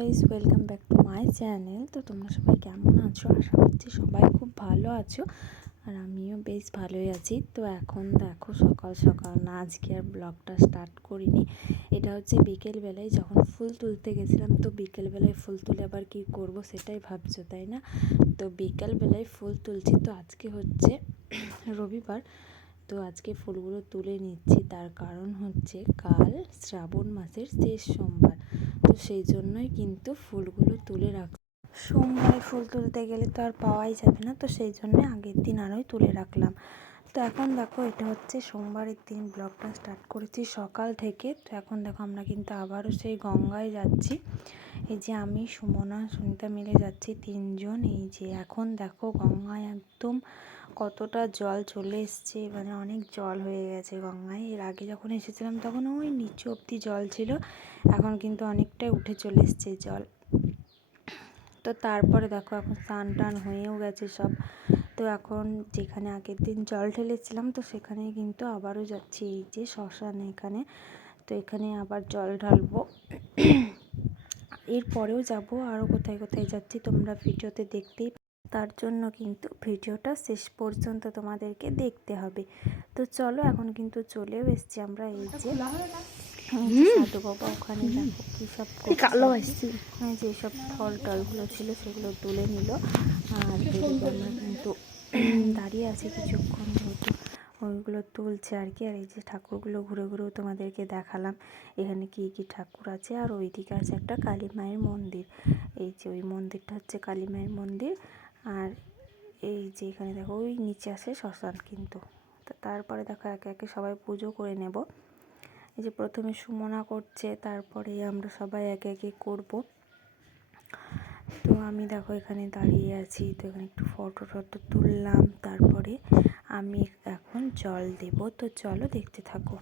Guys welcome back to my channel তো তোমরা সবাই কেমন আছো? আশা করছি সবাই খুব ভালো আছো আর আমিও বেশ ভালোই আছি। তো এখন দেখো, সকাল সকাল না, আজকে আর ব্লগটা স্টার্ট করিনি। এটা হচ্ছে বিকেলবেলায় যখন ফুল তুলতে গেছিলাম, তো বিকেলবেলায় ফুল তুলে আবার কী করব সেটাই ভাবছ, তাই না? তো বিকেলবেলায় ফুল তুলছি। তো আজকে হচ্ছে রবিবার, তো আজকে ফুলগুলো তুলে নিচ্ছি। তার কারণ হচ্ছে কাল শ্রাবণ মাসের শেষ সোমবার। সেই জন্যই কিন্তু ফুলগুলো তুলে রাখ। সোমবারে ফুল তুলতে গেলে তো আর পাওয়াই যাবে না, তো সেই জন্যই আগের দিন আরোই তুলে রাখলাম। তো এখন দেখো, এটা হচ্ছে সোমবারের দিন ব্লগটা স্টার্ট করেছি সকাল থেকে। তো এখন দেখো, আমরা কিন্তু আবারও সেই গঙ্গায় যাচ্ছি। এই যে আমি, সুমনা, সুনিতা মিলে যাচ্ছি তিনজন। এই যে এখন দেখো, গঙ্গায় একদম কতটা জল চলে এসছে মানে অনেক জল হয়ে গেছে গঙ্গায়। এর আগে যখন এসেছিলাম, তখন ওই নিচু অব্দি জল ছিল। এখন কিন্তু অনেকটাই উঠে চলে এসছে জল। তো তারপরে দেখো, এখন স্নান টান হয়েও গেছে সব। তো এখন যেখানে আগের দিন জল ঢেলেছিলাম, তো সেখানে কিন্তু আবারও যাচ্ছি। এই যে শ্মশান এখানে, তো এখানে আবার জল ঢালবো। এরপরেও যাব, আরও কোথায় কোথায় যাচ্ছি তোমরা ভিডিওতে দেখতেই তার জন্য কিন্তু ভিডিওটা শেষ পর্যন্ত তোমাদেরকে দেখতে হবে। তো চলো এখন কিন্তু চলেও এসছি আমরা এই যে সাধু বাবা ওখানে দেখো কী সব কালো যেসব ফল টলগুলো ছিল সেগুলো তুলে নিল। আর এদিকে আমরা কিন্তু দাঁড়িয়ে আছি কিছুক্ষণ যেহেতু ওইগুলো তুলছে আর কি। আর এই যে ঠাকুরগুলো ঘুরে ঘুরেও তোমাদেরকে দেখালাম। এখানে কি কি ঠাকুর আছে? আর ওইদিকে আছে একটা কালী মায়ের মন্দির। এই যে ওই মন্দিরটা হচ্ছে কালী মায়ের মন্দির। আর এই যে এখানে দেখো ওই নিচে আছে শ্মশান কিন্তু। তারপরে দেখো একে একে সবাই পুজো করে নেব। এই যে প্রথমে সুমনা করছে, তারপরে আমরা সবাই একে একে করব। তো আমি দেখো এখানে দাঁড়িয়ে আছি, তো এখানে একটু ফটো টটো তুললাম, তারপরে আমি এখন জল দেব। তো চলো দেখতে থাকো।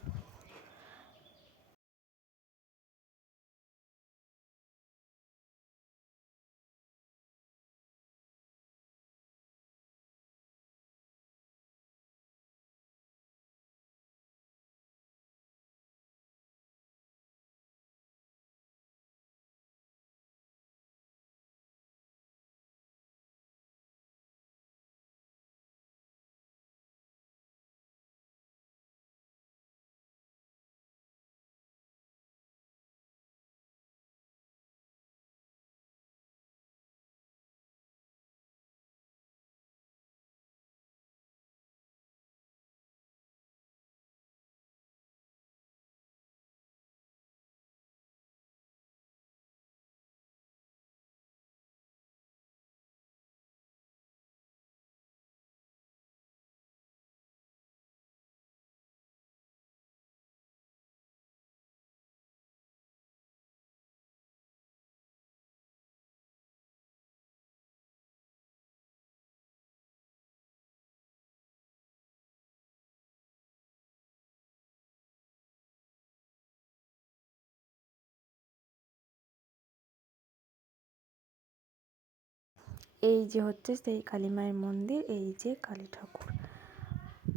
এই যে হচ্ছে সেই কালী মায়ের মন্দির, এই যে কালী ঠাকুর।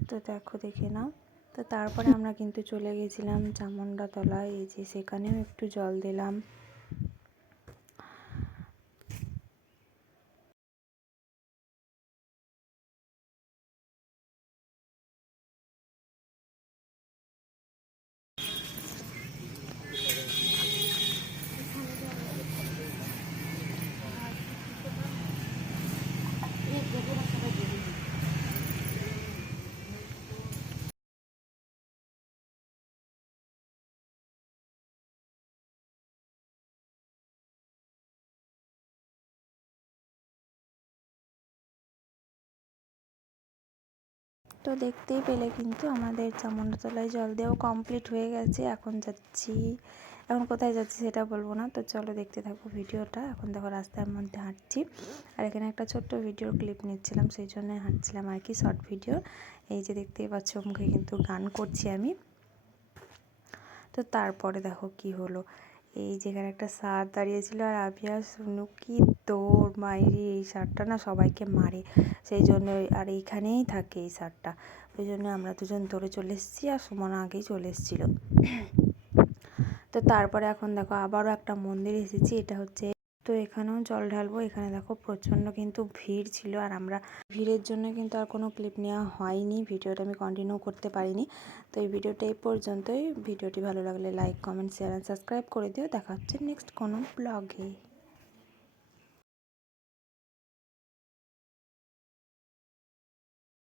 তো দেখো, দেখে নাও। তো তারপরে আমরা কিন্তু চলে গেছিলাম চামুন্ডা তলায় এই যে সেখানেও একটু জল দিলাম। তো দেখতেই পেলে কিন্তু আমাদের চামুন্ডাতলায় জল দেওয়া কমপ্লিট হয়ে গেছে, এখন যাচ্ছি। এখন কোথায় যাচ্ছি সেটা বলব না, তো চলো দেখতে থাকব ভিডিওটা। এখন দেখো রাস্তার মধ্যে হাঁটছি। আর এখানে একটা ছোট্ট ভিডিওর ক্লিপ নিচ্ছিলাম, সেই জন্য হাঁটছিলাম আর কি শর্ট ভিডিও এই যে দেখতেই পাচ্ছ, মুখে কিন্তু গান করছি আমি। তো তারপরে দেখো কি হলো। এই যেখানে একটা সার দাঁড়িয়েছিল আর আমি আর শুনু কি দৌড় মাইরি এই সারটা না সবাইকে মারে। সেই জন্য আর এইখানেই থাকে এই সারটা ওই জন্য আমরা দুজন দৌড়ে চলে এসেছি আর সুমন আগেই চলে এসেছিল। তো তারপরে এখন দেখো আবারও একটা মন্দির এসেছি, এটা হচ্ছে তো এখানেও জল ঢালবো। এখানে দেখো প্রচণ্ড কিন্তু ভিড় ছিল আর আমরা ভিড়ের জন্য কিন্তু আর কোনো ক্লিপ নেওয়া হয়নি। ভিডিওটা আমি কন্টিনিউ করতে পারিনি। তো এই ভিডিওটা এই পর্যন্তই। ভিডিওটি ভালো লাগলে like comment share and subscribe করে দিও। দেখা হচ্ছে নেক্সট কোনো ব্লগে